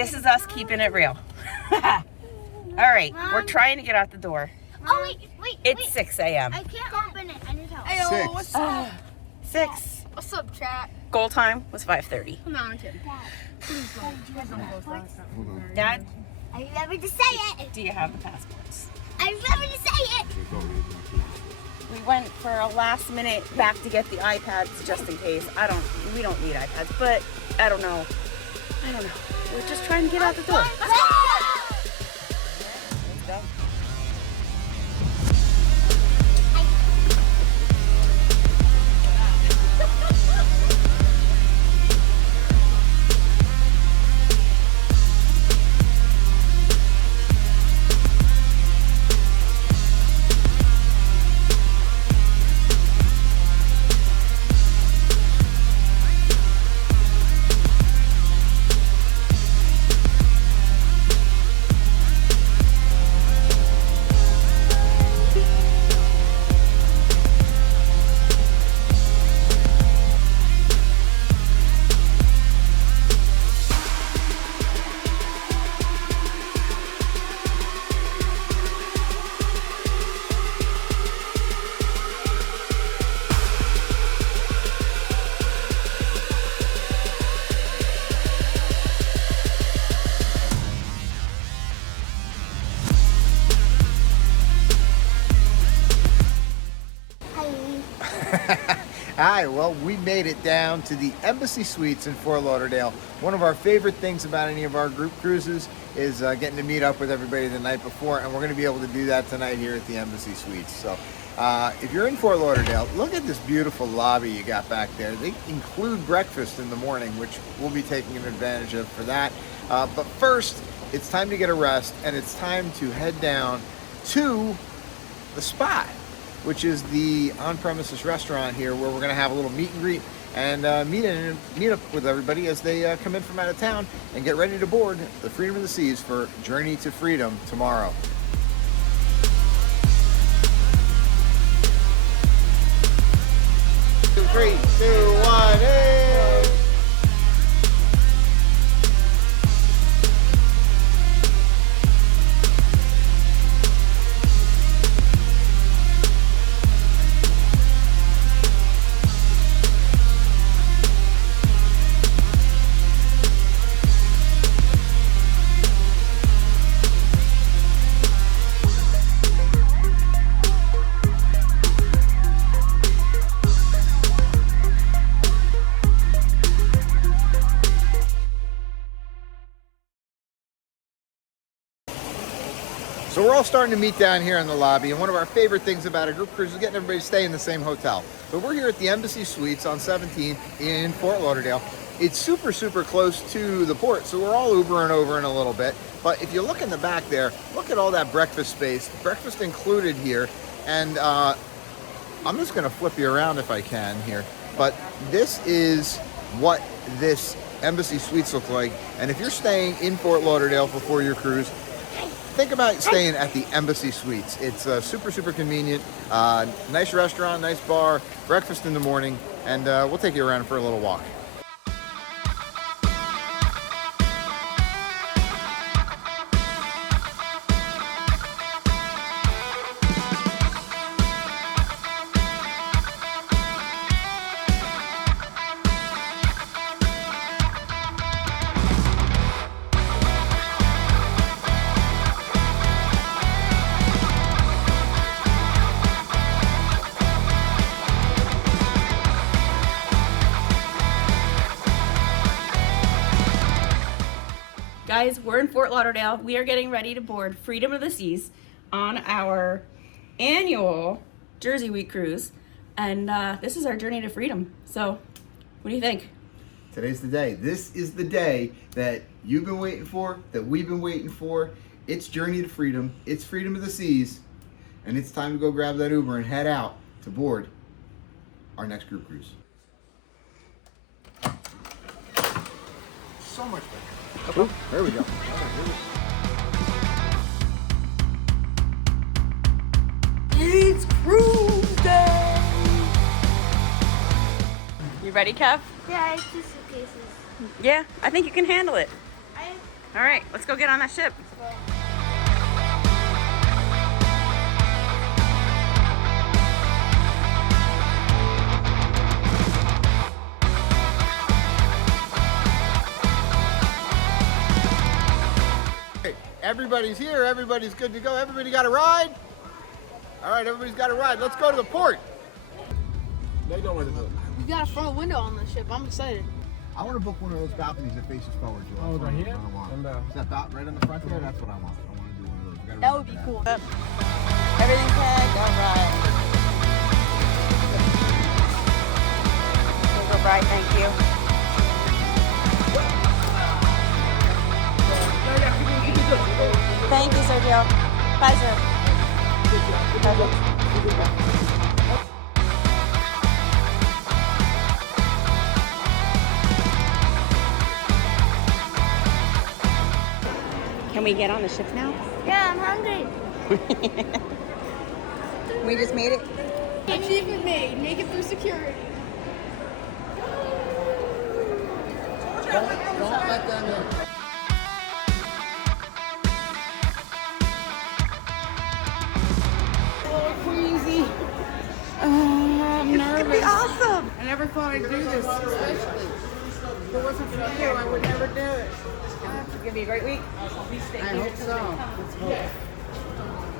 This is us keeping it real. All right, we're trying to get out the door. Oh, wait. It's 6 a.m. I can't open it. I need help. Six. What's up? 6. What's up, chat? Goal time was 5:30. Come on, Tim. Please don't. Hold on. Dad, Are you ready to say it? do you have the passports? Are you ready to say it? We went for a last minute back to get the iPads just in case. We don't need iPads, but I don't know. We're just trying to get out the door. Let's go. Hi, well, we made it down to the Embassy Suites in Fort Lauderdale. One of our favorite things about any of our group cruises is getting to meet up with everybody the night before, and we're going to be able to do that tonight here at the Embassy Suites. So if you're in Fort Lauderdale, look at this beautiful lobby you got back there. They include breakfast in the morning, which we'll be taking advantage of for that. But first, it's time to get a rest, and it's time to head down to the Spot, which is the on-premises restaurant here where we're going to have a little meet and greet and meet up with everybody as they come in from out of town and get ready to board the Freedom of the Seas for Journey to Freedom tomorrow. Three, two, one, hey! So we're all starting to meet down here in the lobby, and one of our favorite things about a group cruise is getting everybody to stay in the same hotel. But we're here at the Embassy Suites on 17th in Fort Lauderdale. It's super, super close to the port, so we're all Ubering over in a little bit. But if you look in the back there, look at all that breakfast space, breakfast included here. And I'm just gonna flip you around if I can here. But this is what this Embassy Suites look like. And if you're staying in Fort Lauderdale before your cruise, think about staying at the Embassy Suites. It's super, super convenient. Nice restaurant, nice bar, breakfast in the morning, and we'll take you around for a little walk. Guys, we're in Fort Lauderdale. We are getting ready to board Freedom of the Seas on our annual Jersey Week cruise. And this is our journey to freedom. So, what do you think? Today's the day. This is the day that you've been waiting for, that we've been waiting for. It's Journey to Freedom. It's Freedom of the Seas. And it's time to go grab that Uber and head out to board our next group cruise. So much better. Okay. Ooh, there we go. It's cruise day! You ready, Kev? Yeah, I have 2 suitcases. Yeah, I think you can handle it. All right, let's go get on that ship. Hey, everybody's here. Everybody's good to go. Everybody got a ride? All right, everybody's got a ride. Let's go to the port. They know what to do. We got a front window on the ship. I'm excited. I want to book one of those balconies that faces forward. Joe. Oh, That's right what here? I want. And, Is that right on the front there? That's what I want. I want to do one of those. We gotta That would be remember cool. Everything's packed. All right. Go, Bri. Thank you. Thank you, Sergio. Bye, sir. Can we get on the ship now? Yeah, I'm hungry. We just made it. Achievement made. Make it through security. Don't let them in. Crazy. I'm nervous. It's gonna be awesome. I never thought I'd do this, especially. If it wasn't for you, I would never do it. It's gonna be a great week. I hope so. Let's hope.